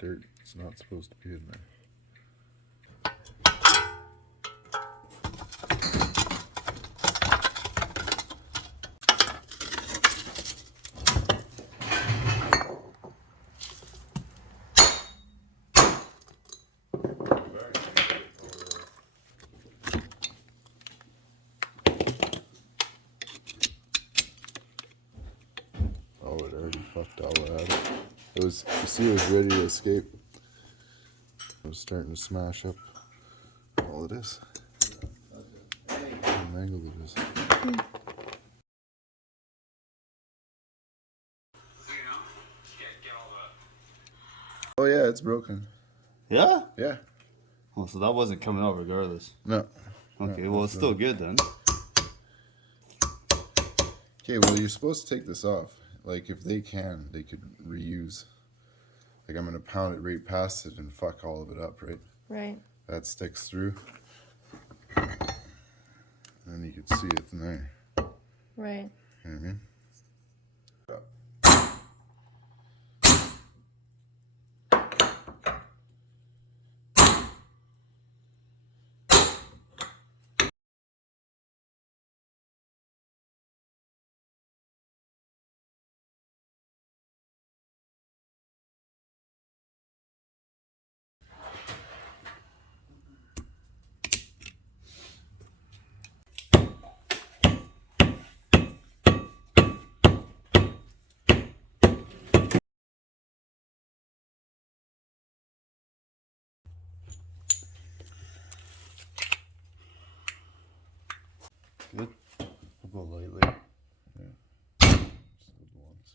dirt. It's not supposed to be in there. Oh, it already fucked all out of it. It was, you see, it was ready to escape. It was starting to smash up all it is. How mangled it is. Oh yeah, it's broken. Yeah? Yeah. Oh, so that wasn't coming out regardless. No. Okay, No, well it's still good then. Okay, well you're supposed to take this off. Like if they can, they could reuse. Like I'm gonna pound it right past it and fuck all of it up, right? Right. That sticks through. And you can see it in there. Right. You know what I mean? Good. We'll go lightly. Yeah. Just the ones.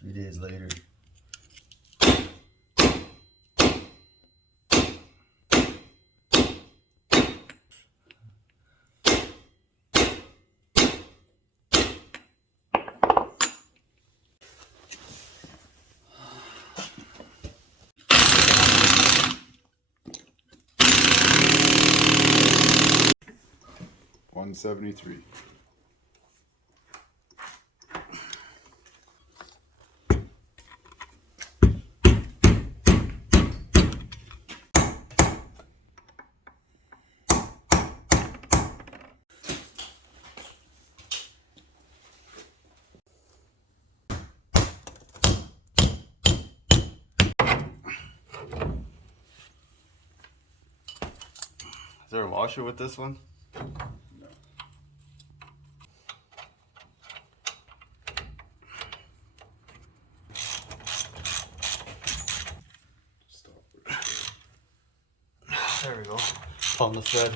3 days later. $173. Is there a washer with this one? No. Stop it. There we go. Found the thread.